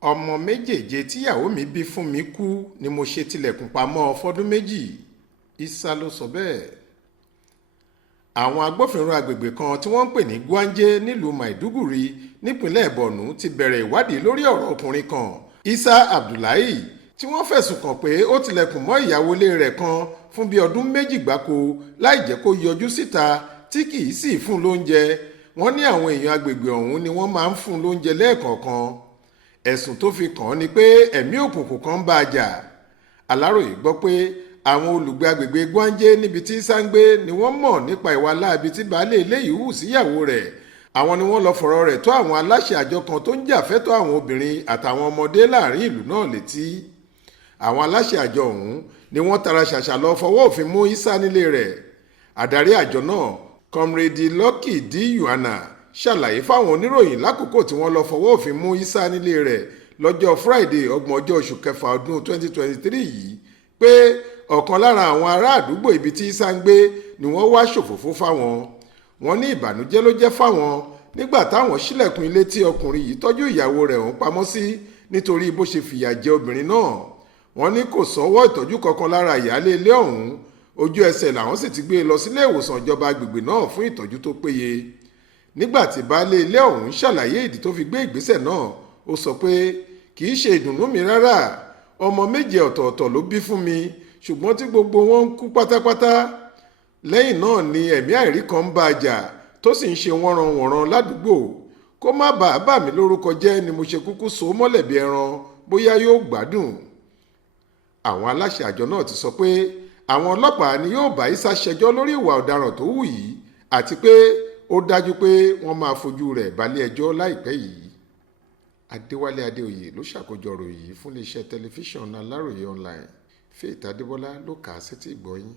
ọmọ méjèèje tíyàwó mi bí fún mi kú ni mo ṣe tilẹ̀kùn pamọ́ fọ́dún méjì. Isah ló sọ bẹ́ẹ̀. àwọn agbófinró agbègbè kan tí wọ́n ń pè ní Gwanje nílùú Maiduguri nípínlẹ̀ Borno ti bẹ̀rẹ̀ ìwádìí lórí ọ̀rọ̀ ọkùnrin kan Isah Abdullahi tí wọ́n fẹ̀sùn kàn pé ó tilẹ̀kùn mọ́ ìyàwó ilé rẹ̀ kan fún bíi ọdún méjì gbáko láì jẹ́ kó yọjú síta tí kì í sì fún lóúnjẹ. wọ́n ní àwọn èèyàn agbègbè ọ̀hún ni wọ́n máa ń fún lóúnjẹ lẹ́ẹ̀kọ̀ọ̀kan. ẹ̀sùn tó fi kàn án ni pé ẹ̀mí òkùnkùn kan ń bá a jà. Aláròyé gbọ́ pé àwọn olùgbé agbègbè Gwanje níbi tí Isah ń gbé ni wọ́n mọ̀ nípa ìwà láabi tí baálé ilé yìí hù síyàwó rẹ̀. àwọn ni wọ́n lọ fọ̀rọ̀ rẹ̀ tó àwọn aláṣẹ àjọ kan tó ń jà fẹ́tọ́ àwọn obìnrin àtàwọn ọmọdé láàrin ìlú náà létí. àwọn aláṣẹ àjọ ọ̀hún ni wọ́n tara ṣàṣà lọ fọwọ́ òfin mú Isah nílé rẹ̀. Adarí àjọ náà Comrade Lucky D. Yuana ṣàlàyé fáwọn oníròyìn lákòókò tí wọ́n lọ fọwọ́ òfin mú Isah nílé rẹ̀ lọ́jọ́ Friday 30 oṣù kẹfà ọdún 2023 yìí pé ọ̀kan lára àwọn ará àdúgbò ibi tí Isah ń gbé ni wọ́n wá ṣòfófó fáwọn. wọ́n ní ìbànújẹ́ ló jẹ́ fáwọn nígbà táwọn ṣílẹ̀kùn ilé tí ọkùnrin yìí tọ́jú ìyàwó rẹ̀ ọ̀hún pamọ́ sí nítorí bó ṣe fìyà jẹ obìnrin náà. wọ́n ní kò sọ́wọ́ ìtọ́jú kankan lára ìyáálé ilé ọ̀hún. ojú ẹsẹ̀ làwọn sì ti gbé e lọ sílé ìwòsàn ìjọba agbègbè náà fún ìtọ́jú tó péye. nígbà tí baálé ilé ọ̀hún ṣàlàyé ìdí tó fi gbé ìgbésẹ̀ náà ó sọ pé kì í ṣe ìdùnnú mi rárá. ọmọ méje ọ̀tọ̀ọ̀tọ̀ ló bí fún mi ṣùgbọ́n tí gbogbo wọn ń kú pátápátá. lẹ́yìn náà ni ẹ̀mí àìrí kan ń bá a jà tó sì ń ṣe wọ́nranwọ̀nran ládùúgbò. kó má bàa bà mí lórúkọ jẹ́ ni mo ṣe kúkú so mọ́lẹ̀ bí ẹran bóyá yóò gbádùn. àwọn aláṣẹ àjọ náà ti sọ pé àwọn ọlọ́pàá ni yóò bá Isah ṣẹjọ́ lórí ìwà ọ̀daràn tó hù yìí àti pé ó dájú pé wọ́n máa fojú rẹ̀ balẹ̀ ẹjọ́ láìpẹ́ yìí. Adéwálé Adéoyè ló ṣàkójọ ọ̀rọ̀ yìí fún iléeṣẹ́ tẹlifíṣàn Aláròyé online. Faith Adébọ́lá ló kà á sétí ìgbọ́ yín.